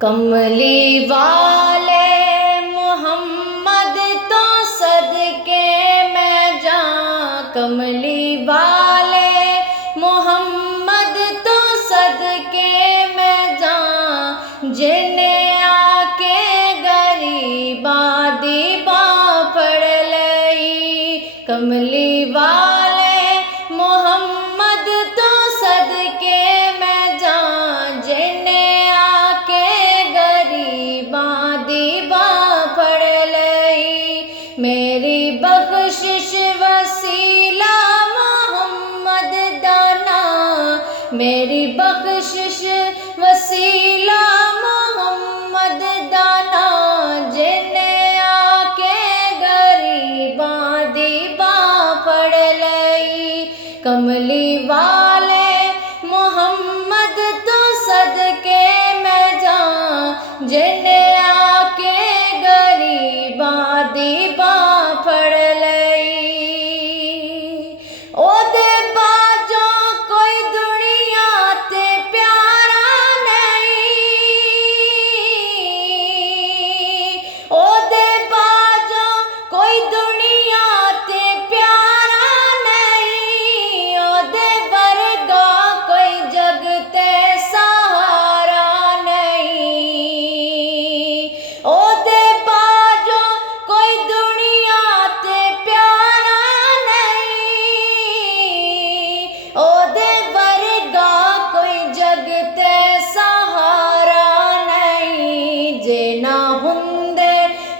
कमली वाले मोहम्मद तो सदके मैं जाऊं। कमली वाले मोहम्मद तो सदके मैं जाऊं। जिन्हें आके गरीबा दीबा पड़ लई। कमली वाले मोहम्मद तो सदके मैं जाऊं। जिन्हें आके गरीबा दीबा पड़ लई। मेरी बख्शिश वसीला मोहम्मद दाना। मेरी बख्शिश वसीला मोहम्मद दाना। जिन्हें आके गरीबा दीबा पड़ लई। कमली वाले मोहम्मद तो सदके मैं जाऊं। जिन्हें आके गरीबा दीबा पड़ लई। ओदे बाजो कोई दुनिया ते प्यारा नहीं। ओदे बाजो कोई दुनिया ते प्यारा नहीं। ओदे वर्गा कोई जग ते सहारा नहीं। ओदे बाजो कोई दुनिया ते प्यारा नहीं। ओदे वर्गा कोई जग ते सहारा नहीं। जे ना हुंदे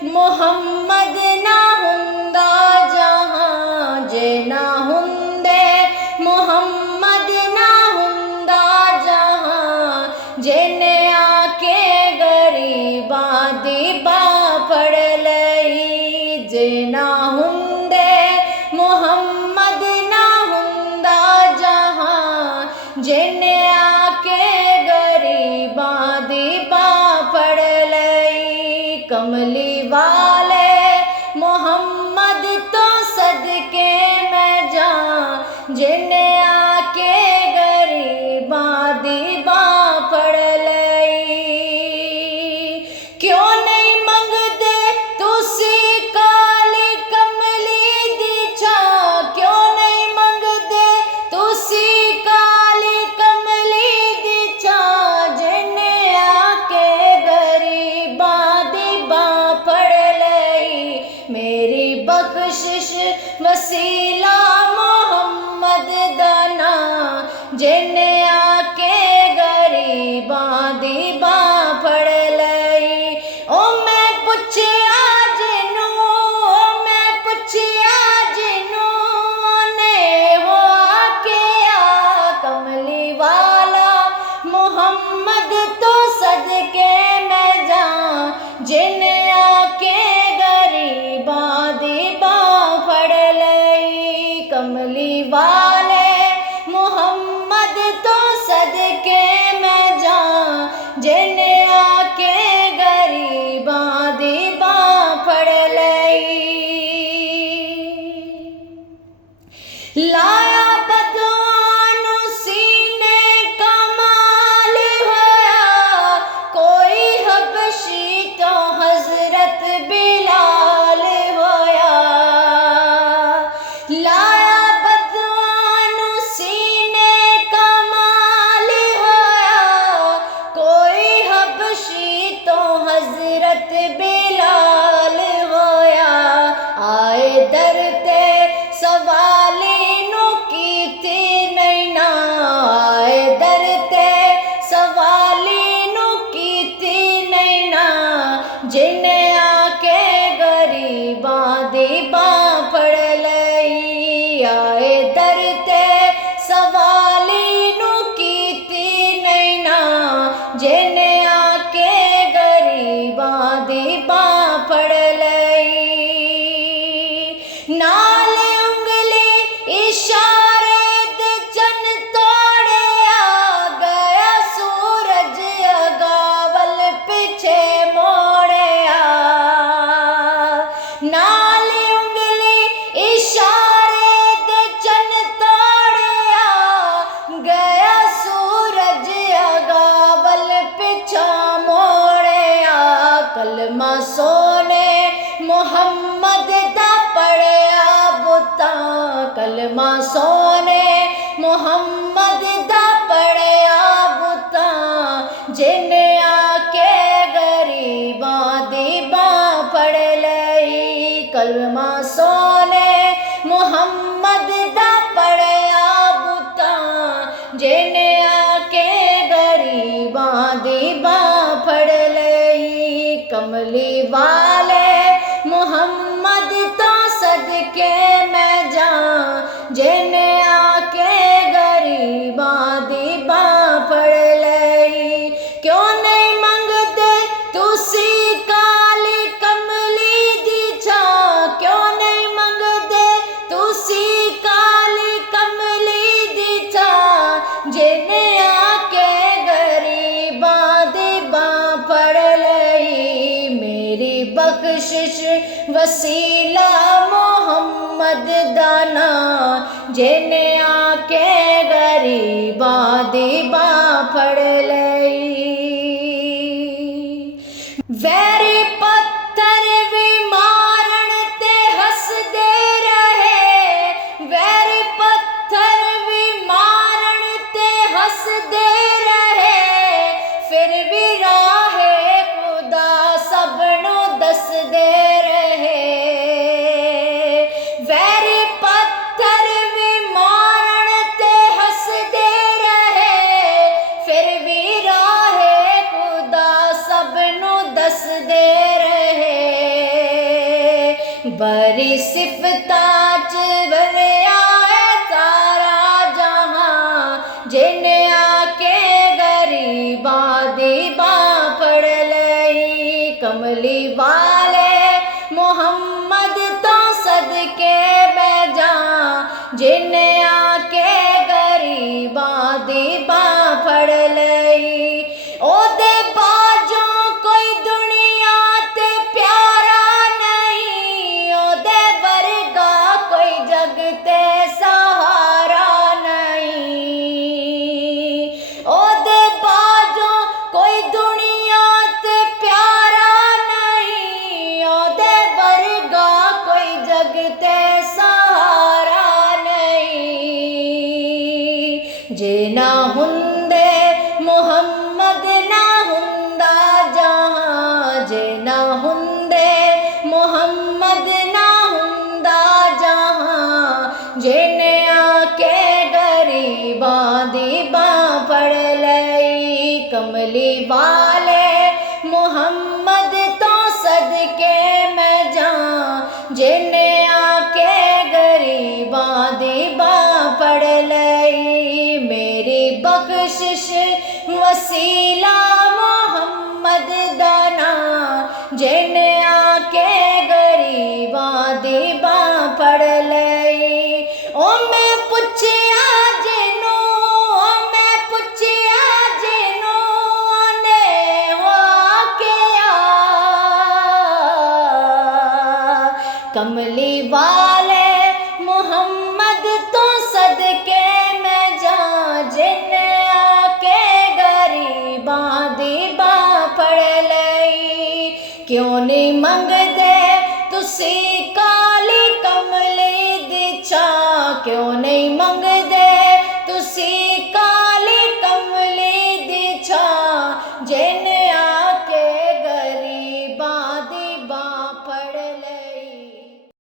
मोहम्मद ना हुंदा जहां। जे ना हुंदे मोहम्मद ना हुंदा जहां। जिन्हें आके गरीबा दीबा पड़ लई। जे ना हुंदे मोहम्मद ना हुंदा जहां। जिन्हें आके गरीबा दीबा पड़ लई। कमली वाले मोहम्मद तो सदके मैं जाऊं। जिन्हें आके गरीबा दीबा पड़ लई। क्यों नहीं मंगदे तुसी काली कमली दी चाह। क्यों नहीं मंगदे तुसी काली कमली दी चाह। जिन्हें आके गरीबा दीबा पड़ लई। मेरी बख्शिश वसीला मोहम्मद दाना। जिन्हें आके गरीबा दीबा पड़ लई। ओ मैं पुछया जिनू। ओ मैं पुछया जिनू ने हो आके आ। कमली वाला मोहम्मद तो सदके मैं जाऊं। जिन्हें आके गरीबा दीबा पड़ लई। कमली वाले मोहम्मद तो सदके मैं जाऊं। जिन्हें आके गरीबा दीबा पड़ लई। लाया बदवानु सीने कमाल होया। कोई हबशी तो हजरत बिलाल होया। लाया बदवानु सीने कमाल होया। कोई हबशी तो हजरत बिलाल होया। आए दर ते सवाली नु कीती नैना। आए दर ते सवाली नु कीती नैना। जिन्हें आके गरीबा दीबा पड़ लई। आए दर ते सवाली नु कीती नैना। जिन्हें आके गरीबा दीबा पड़ लई। नाल उंगली इशारे दे चन तोड़े आ गया सूरज अगावल पीछे मोड़े आ। सोने मुहम्मद दा पढ़िया बुता जिन्ने आके गरीबां दी बां फड़ लई कलमा सोने मुहम्मद दा पढ़िया बुता जिन्ने आके गरीबां दी बां फड़ लई कमली वाले मुहम्मद तो सदके मैं जां जिन्ने आके गरीबां दी बां फड़ लई क्यों नहीं मंगदे तुसी काली कमली दी छां क्यों नहीं मंगदे तुसी काली कमली दी छां जिन्ने आके गरीबां दी बां फड़ लई मेरी बख्शिश वसीला मुहम्मद दा नां जिन्ने आके गरीबां दी बां फड़ लई वैरी पत्थर भी मारन ते हसदे रहे वैरी पत्थर भी मारन ते हसदे रहे फिर भी राहे खुदा सबनों दसदे रहे वैरी पत्थर भी मारन ते हसदे रहे फिर भी राहे खुदा सबनों दसदे रहे बड़ी सिफता च भरिया है सारा जहां जिन्ने आके गरीबां दी बां फड़ लई कमली वाले मुहम्मद तो सदके मैं जां जिन्ने आके गरीबां दी बां फड़ लई ओदे बाजों कोई दुनिया ते प्यारा नहीं ओदे वर्गा कोई जग ते सहारा नहीं ओदे बाजों कोई दुनिया ते प्यारा नहीं ओदे वर्गा कोई जग ते सहारा नहीं जे ना हुंदे मुहम्मद ना हुंदा जहां जे ना हुंदे मुहम्मद ना हुंदा जहां जिन्ने आके गरीबां दी बां फड़ लई कमली वाले मुहम्मद तो सदके मैं जां जिन्ने आके गरीबां दी बां फड़ लई मेरी बख्शिश वसीला मुहम्मद दा नां जिन्ने आके गरीबां दी बां फड़ लई ओ मैं पुछया जिनू ओ मैं पुछया जिनू ने वाकिया कमली वाले मुहम्मद तो सदके मैं जां जिन्ने आके गरीबां दी बां फड़ लई क्यों नहीं मंगदे तुसी का